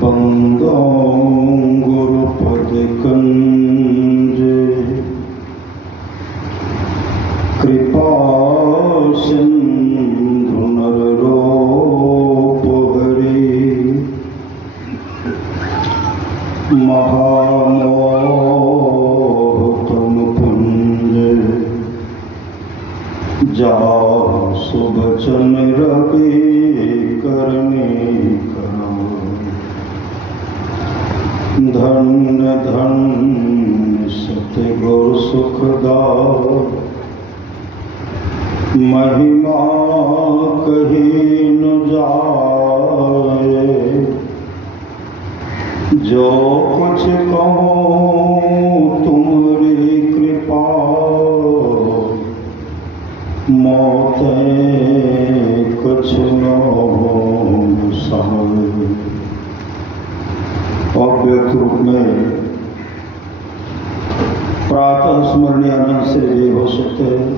बंदो गुरुपद कंज कृपा सिंधु नररूप हरि महामोह तुम पुंज जाओ सुबचन रवि करने धन्य धन्य सतगुर सुखदाओ महिमा कही न जाए जो कुछ कहूँ तुम्हारी कृपा मौतें कुछ न सहाय। अव्यक्त रूप में प्रातः स्मरणीय आनंद से ये हो सकते हैं।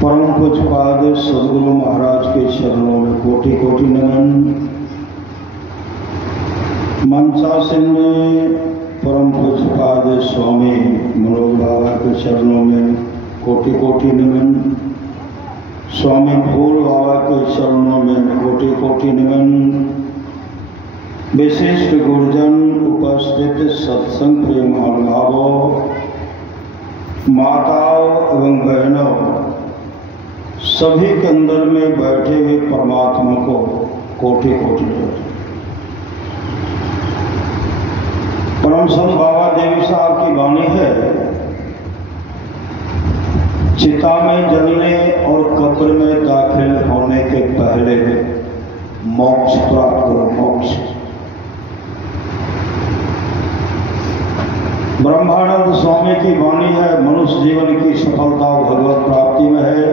परम पूज्यपाद सद्गुरु महाराज के चरणों में कोटि कोटि नमन। मंचासन में परम पूज्यपाद स्वामी मनोज बाबा के चरणों में कोटि कोटि नमन। स्वामी भूल बाबा के चरणों में कोटि कोटि नमन। विशिष्ट गुरुजन उपस्थित सत्संग प्रेम अनुभावों, माताओं एवं बहनों, सभी के अंदर में बैठे हुए परमात्मा को कोटि कोटि परम संत बाबा देवी साहब की वाणी है, चिता में जलने और कब्र में दाखिल होने के पहले मोक्ष प्राप्त करो। मोक्ष ब्रह्मानंद स्वामी की वाणी है, मनुष्य जीवन की सफलता भगवत प्राप्ति में है।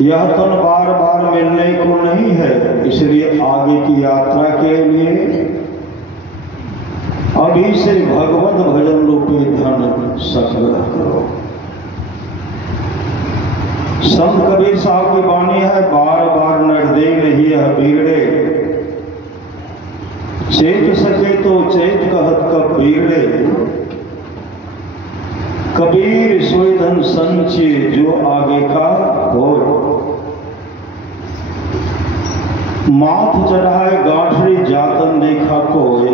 यह तन बार बार मिलने को नहीं है, इसलिए आगे की यात्रा के लिए अभी से भगवत भजन रूपी धन संग्रह करो। संत कबीर साहब की वाणी है, बार बार नरदे नहीं यह बिगड़े, चेत सके तो चेत कहत कब बिगड़े। कबीर सोई धन संचय जो आगे का हो। माथ चढ़ाए गांठड़ी जातन देखा कोय,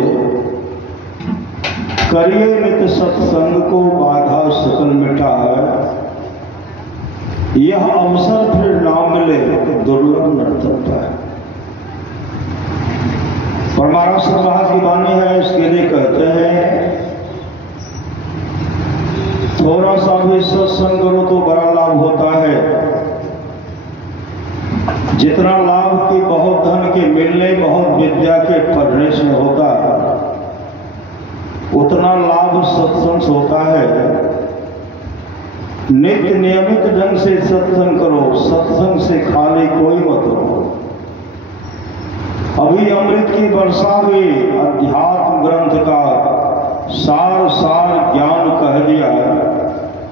करिए नित सत्संग को बाधा सकल मिटाए। यह अवसर फिर ना मिले दुर्लभ नर्तक है। परमाराष्ट्र महाराज की वाणी है, इसके लिए कहते हैं थोड़ा सा भी सत्संग करो तो बड़ा लाभ होता है। जितना लाभ की बहुत धन के मिलने, बहुत विद्या के पढ़ने से होता है, उतना लाभ सत्संग से होता है। नित्य नियमित ढंग से सत्संग करो, सत्संग से खाली कोई मत रहो। अभी अमृत की वर्षा हुई, अध्यात्म ग्रंथ का सार सार ज्ञान कह दिया।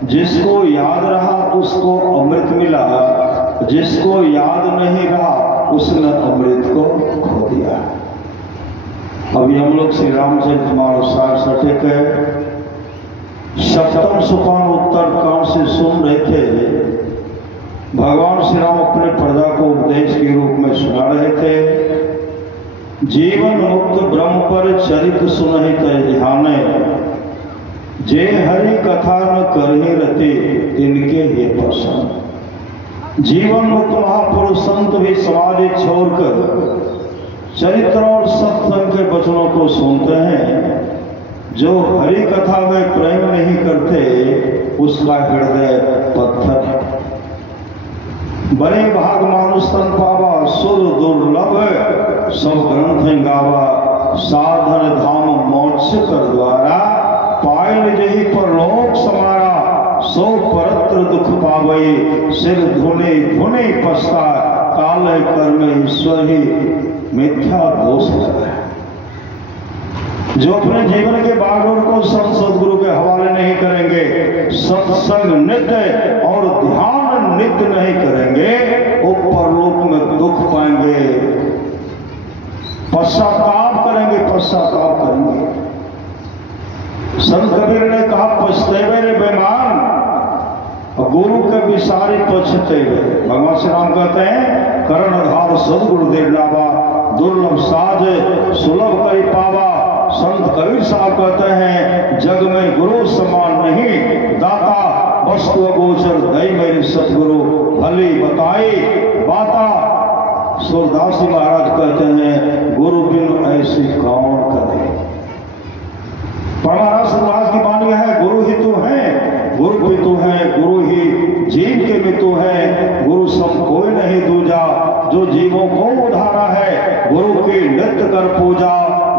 जिसको याद रहा उसको अमृत मिला, जिसको याद नहीं रहा उसने अमृत को खो दिया। अभी हम लोग श्री रामचरित मानस सार सठिक सप्तम सोपान उत्तर कांड से सुन रहे थे। भगवान श्री राम अपने प्रजा को उपदेश के रूप में सुना रहे थे। जीवन मुक्त ब्रह्म पर चरित सुनहि तय ध्याने, जे हरि कथा न करहि रति तिनके ये पसंद। जीवन मुक्त महापुरुष संत भी समाधि छोड़कर चरित्र और सत्संग के वचनों को सुनते हैं। जो हरि कथा में प्रेम नहीं करते उसका हृदय पत्थर है। बड़े भाग मानुष तन पावा, सुर दुर्लभ सब ग्रंथ गावा। साधन धाम मोक्ष कर द्वारा, पायल जही पर लोक समारा। सो परत्र दुख पावई, सिर धुने धुने पछता। काले कर्म ईश्वर ही मिथ्या दोष लगा। जो अपने जीवन के बागडोर को संत सदगुरु के हवाले नहीं करेंगे, सत्संग नित्य और ध्यान नित्य नहीं करेंगे, वो परलोक में दुख पाएंगे, पश्चाताप करेंगे। संत कबीर ने कहा, पछतेवे रे बेमान, गुरु के विसारी पछतेवे। भगवान श्री राम कहते हैं, कर्णधार सदगुरु देवलावा, दुर्लभ साज सुलभ करी पावा। संत कबीर साहब कहते हैं, जग में गुरु समान नहीं दाता, वस्तु गोचर दई मेरी सतगुरु, भली बताई बाता। सूरदास जी महाराज कहते हैं, गुरु बिन ऐसी कौन करे। परमाराज सूरदास की वाणी है, गुरु ही तो है, गुरु भी तो है, गुरु ही जीव के भी तो है। गुरु सब कोई नहीं दूजा, जो जीवों को उधारा है। गुरु की नित्य कर पूजा,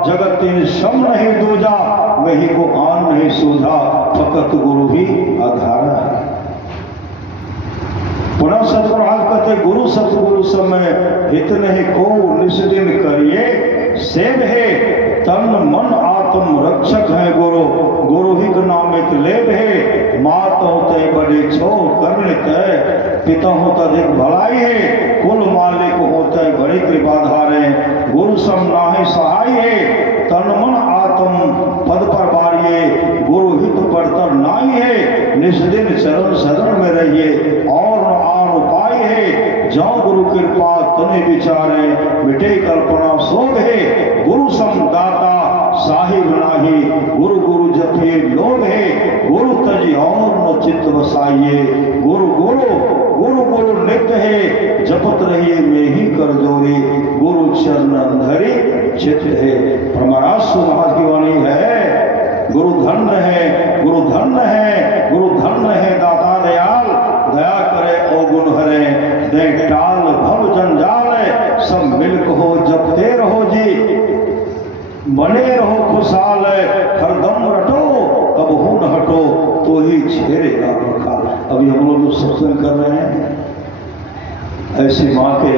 जगत तीन सम नहीं दूजा। वही को आन नहीं सूझा, फकत गुरु ही आधारा है। पुनः सतगुरु कहते, गुरु सतगुरु समय हित नहीं को निष्दिन करिए। सेव है तन मन आत्म रक्षक है गुरु, गुरु ही का नाम एक लेव है। मात होते बड़े छो कर्ण तय, पिता होता देख भलाई है। कुल मालिक होते बड़ी कृपाधारे, गुरु सम नाहि सहाय है। तन मन आत्म पद पर बारिये, गुरु हित परतर नाई है। निष्दिन चरण शरण में रहिए, और आन उपाय है। जाओ गुरु कृपा तनि विचारे, मिटे कल्पना शोभ है। गुरु सम दाता साहिब नाही, गुरु गुरु जपिए लोग है। गुरु तजी और न चित्त बसाइए, गुरु गुरु गुरु गुरु नित्य है। जपत रहिए में ही कर जोरी, गुरु चरण धरी चित्त है। परमाराज महाराज की वाणी है, गुरु धन्य है, गुरु धन्य है, गुरु धन्य है दाता दयाल। दया करे ओ गुण हरे, दे टाल भव जंजाल। सब मिलक हो जपते रहो जी, बने रहो खुशहाल। हरदम रटो अब हो न हटो, तो ही छेड़ेगा काल। अभी हम लोग सत्संग कर रहे हैं, ऐसी माँ के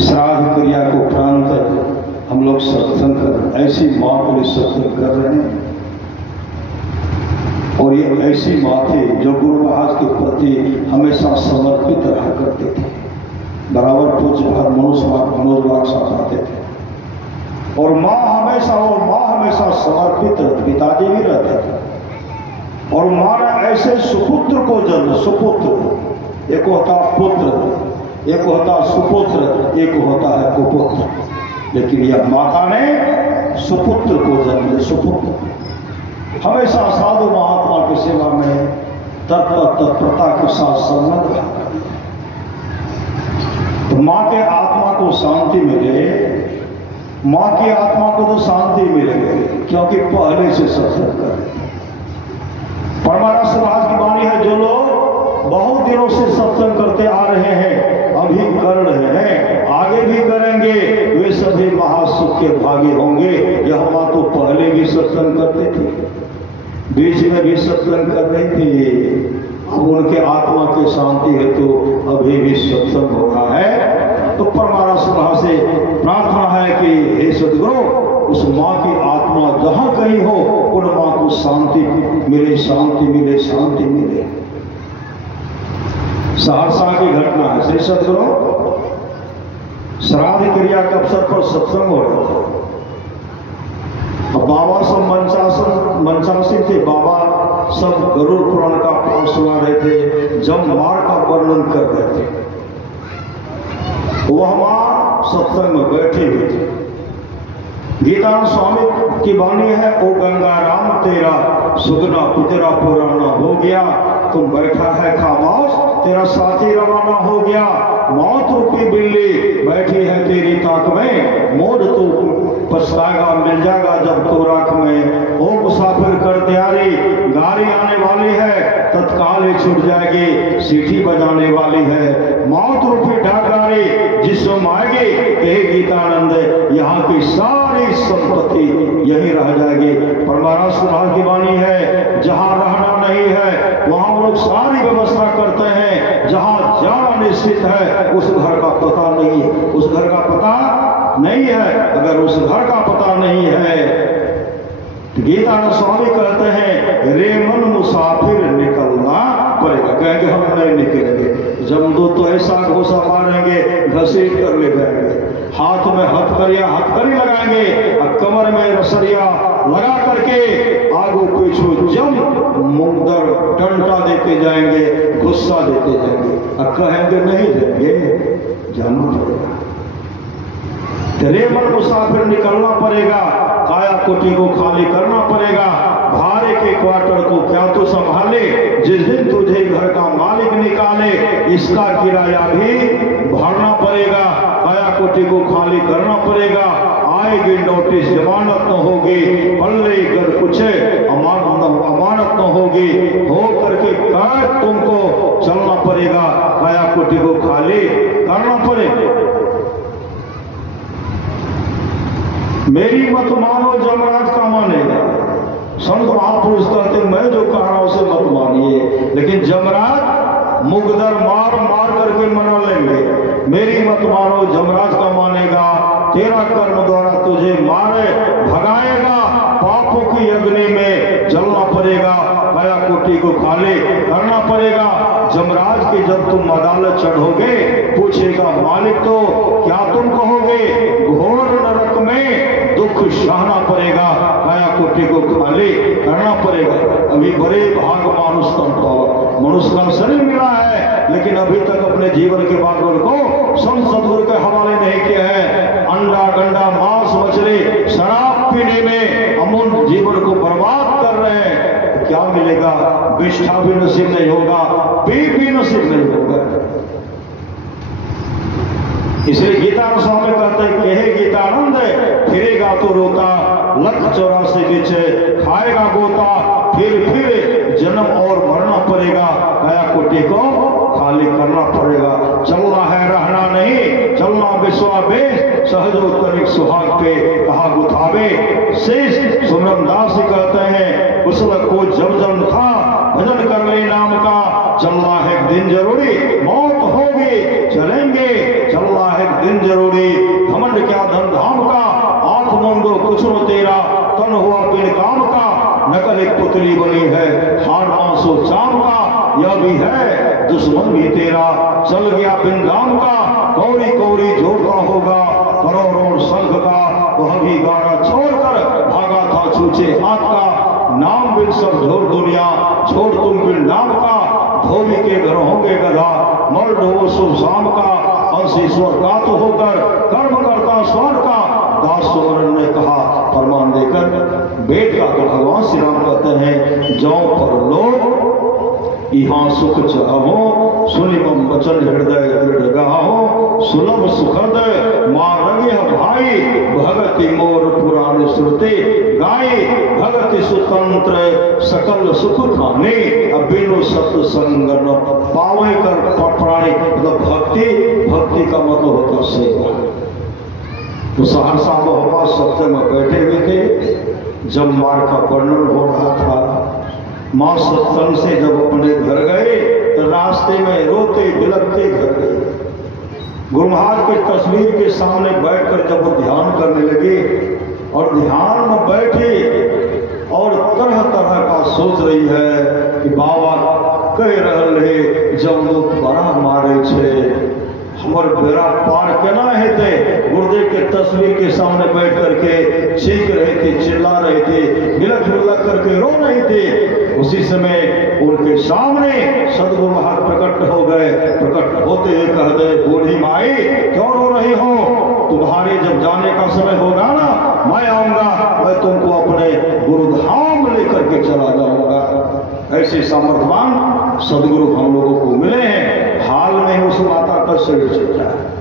श्राद्ध क्रिया को उपरांत हम लोग सत्संग कर, ऐसी माँ के लिए सत्संग कर रहे हैं। और ये ऐसी माँ थी जो गुरु महाराज के प्रति हमेशा समर्पित रहा करते थे। बराबर पूज्य मनोज बाग साथ आते थे, और माँ हमेशा समर्पित रहती, पिताजी भी रहते थे। और माँ ने ऐसे सुपुत्र को जन्म, सुपुत्र एक होता पुत्र, एक होता सुपुत्र, एक होता है कुपुत्र, लेकिन यह माता ने सुपुत्र को जन्म दिया। सुपुत्र हमेशा साधु महात्मा की सेवा में तत्परता के साथ संबंध रहा। तो माँ के आत्मा को शांति मिले, माँ की आत्मा को तो शांति मिलेगी, क्योंकि पहले से सत्संग कर। परमाराज समाज की वाणी है, जो लोग बहुत दिनों से सत्संग करते आ रहे हैं, अभी कर रहे हैं, आगे भी करेंगे, वे सभी महासुख के भागी होंगे। यह माँ तो पहले भी सत्संग करते थे, बीच में भी सत्संग कर रहे थे। अब उनके आत्मा की शांति है तो अभी भी सत्संग हो रहा है। तो परमाराज समाज से प्रार्थना है कि हे सदगुरु, उस माँ की आत्मा जहां कहीं हो, उन माँ को शांति मिले, शांति मिले, शांति मिले। सहरसा की घटना है, श्री सदगुरु श्राद्ध क्रिया के अवसर पर सत्संग हो रहा था। बाबा सब मंचासी थे, बाबा सब गरुड़ पुराण का पाठ सुना रहे थे, जब मार का वर्णन कर रहे थे। वह मां सत्संग में बैठे हुए थे। गीता स्वामी की वाणी है, ओ गंगा राम तेरा सुगना पितरा पुराना हो गया, तुम बैठा है खामोश, तेरा साथी रवाना हो गया। मौत रूपी बिल्ली बैठी है तेरी ताक में, मोड़ तो पछताएगा मिल जाएगा जब तो राख में। ओ मुसाफिर कर तैयारी, गाड़ी आने वाली है, तत्काल ही छूट जाएगी, सीटी बजाने वाली है। मौत रूपी ढाकारी जिसम आएगी, कहे गीतानंद यहाँ की सारी संपत्ति यही रह जाएगी। परमाराज सुभाष की वाणी है, जहाँ रहना नहीं है वहाँ लोग सारी व्यवस्था करते हैं, जहाँ जाना निश्चित है उस घर का पता नहीं है, उस घर का पता नहीं है। अगर उस घर का पता नहीं है गीतानंद स्वामी कहते हैं रे मन मुसाफिर निकलना पड़ेगा। कहेंगे हम नहीं निकलेंगे, जमदूत तो ऐसा घोषा मारेंगे घसीट कर ले जाएंगे, हाथ में हथकड़ी लगाएंगे और कमर में रसरिया लगा करके आगू पीछू जम मुंदर डंडा देते जाएंगे, गुस्सा देते जाएंगे और कहेंगे नहीं जाएंगे, जाना पड़ेगा। तेरे मन मुसाफिर निकलना पड़ेगा, काया कोटि को खाली करना पड़ेगा, भाड़े के क्वार्टर को क्या तो संभाले, जिस दिन तुझे घर का मालिक निकाले इसका किराया भी भरना पड़ेगा, काया कोटि को खाली करना पड़ेगा, आएगी नोटिस जमानत न होगी, पल्ले घर कुछ अमानत न होगी, हो करके कैद तुमको चलना पड़ेगा, काया कोटि को खाली करना पड़ेगा। मेरी मत मानो जमराज का मानेगा। संत महापुरुष कहते मैं जो कह रहा हूं उसे मत मानिए, लेकिन जमराज मुगदर मार मार करके मना लेंगे। मेरी मत मानो जमराज का मानेगा, तेरा कर्म द्वारा तुझे मारे भगाएगा, पापों की अग्नि में जलना पड़ेगा, काया कोटि को खाली करना पड़ेगा। जमराज के जब तुम अदालत चढ़ोगे पूछेगा मालिक तो क्या तुम कहोगे, घोर नरक में दुख सहना पड़ेगा, काया कोटि को खाली करना पड़ेगा। अभी बड़े भाग मानुष तन पाओ, मनुष्य का शरीर मिला है लेकिन अभी तक अपने जीवन के बागों को संत सदगुरु के हवाले नहीं किया है। अंडा गंडा मांस मछली शराब पीने में अमूल्य जीवन को बर्बाद कर रहे हैं, क्या मिलेगा? विष्ठा भी नसीब नहीं होगा, पी भी नसीब नहीं होगा। इसलिए गीतानंद स्वामी कहते हैं कि हे गीतानंद फिरेगा तो रोता, 184 बिछे खाएगा गोता, फिर जन्म और मरना पड़ेगा, काया कोटि को खाली करना पड़ेगा। चलना है रहना नहीं, चलना विश्वावेश सहजो तनिक सुहाग पे कहा गुथावे। शेष सुमरन दास कहते हैं कुशल को जब जम था भजन कर ले नाम का, चलना है एक दिन जरूरी मौत होगी चलेंगे, चलना है एक दिन जरूरी घमंड क्या धन धाम का, आंख मूंदो कुछ नो तेरा तन हुआ बिन काम का, नकल एक पुतली बनी है हार मांसो चाम का, यह भी है दुश्मन भी तेरा चल गया बिन दाम का, कौड़ी कौड़ी जोड़ता होगा करोड़ों संघ का, वह भी गारा छोड़कर भागा था छूचे हाथ का, नाम बिन सब झोर दुनिया छोड़ तुम बिन नाम का, धोबी के घर होंगे गधा मर्द हो शुभ शाम का, अंश ईश्वर का तो होकर कर्म करता स्वर का, दास सुमरन ने कहा फरमान देकर बेट का। तो भगवान श्री राम कहते हैं जौ पर लोग यहाँ सुख चाहो, सुनि मम वचन हृदय दृढ़ गाहो, सुलभ सुखद मारगे भाई, भगति मोर पुराण श्रुति गाई, भगति स्वतंत्र सकल सुख खाने, बिनु सत्संग न पावे कर प्राणी। मतलब भक्ति का मतलब होता सेवा। तो सहरसा मोहब्बत सत्य में बैठे हुए थे, जब मार का वर्णन हो रहा था, मां सत्संग से जब अपने घर गए तो रास्ते में रोते बिलखते घर गए। गुरु महाराज की तस्वीर के सामने बैठकर जब वो ध्यान करने लगे और ध्यान में बैठे और तरह तरह का सोच रही है कि बाबा कह रहे जमदूत बड़ा मारे छे, हमर बेड़ा पार केना हेते। गुरुदेव के तस्वीर के सामने बैठ करके चीख रहे थे, चिल्ला रहे थे, बिलख बिलख करके रो रहे थे। उसी समय उनके सामने सदगुरु महाराज प्रकट हो गए। प्रकट होते हुए कह दे बूढ़ी माई क्यों रो रही हो, तुम्हारे जब जाने का समय होगा ना मैं आऊंगा, मैं तुमको अपने गुरुधाम लेकर के चला जाऊंगा। ऐसे सामर्थ्यवान सदगुरु हम लोगों को मिले हैं। हाल में उस माता का शरीर छूटा है,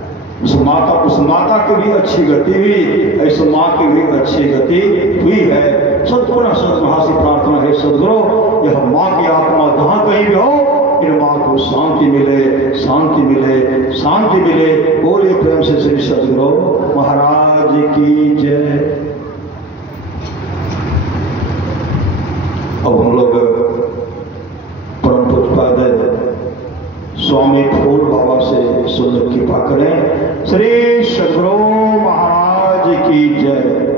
उस माता की भी अच्छी गति हुई, ऐसे माँ की भी अच्छी गति हुई है। सदगुरु सदमहा से प्रार्थना है सदगुरु यह माँ की आत्मा जहाँ कहीं भी हो, इन माँ को शांति मिले, शांति मिले, शांति मिले। बोले प्रेम से श्री सदगुरु महाराज की जय। अब हम लोग परम पूज्य स्वामी फूल बाबा से सुंदर कृपा करें। श्री सदगुरु महाराज की जय।